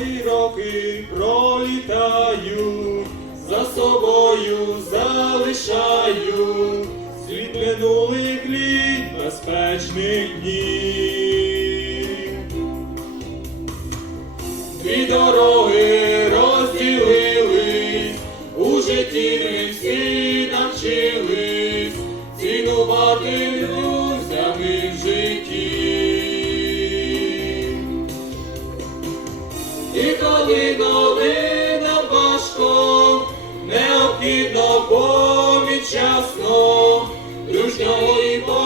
Ой, роки пролітають, за собою залишаю слід минулих літ безпечних днів. Дві дороги. Ради новинам важко, необхідно повідчасно, дружньо і Бога.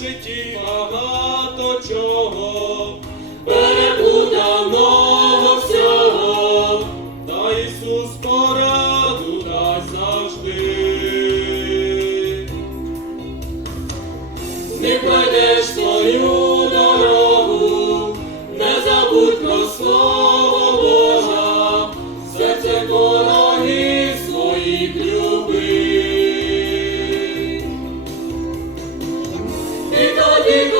житті багато чого, перепутаного всього, та Ісус пораду дасть завжди. Не пройдеш свою дорогу, не забудь про слово. You.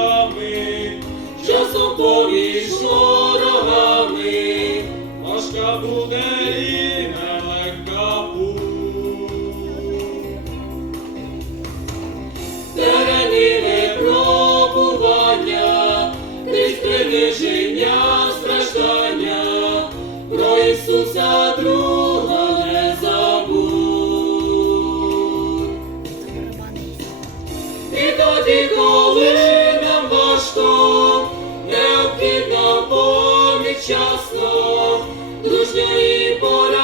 роками, часом помішло рогами, важка буде і нелегка путь. не пробування, крізь приниження, страждання, про Ісуса друга. щасно, дружньої пора.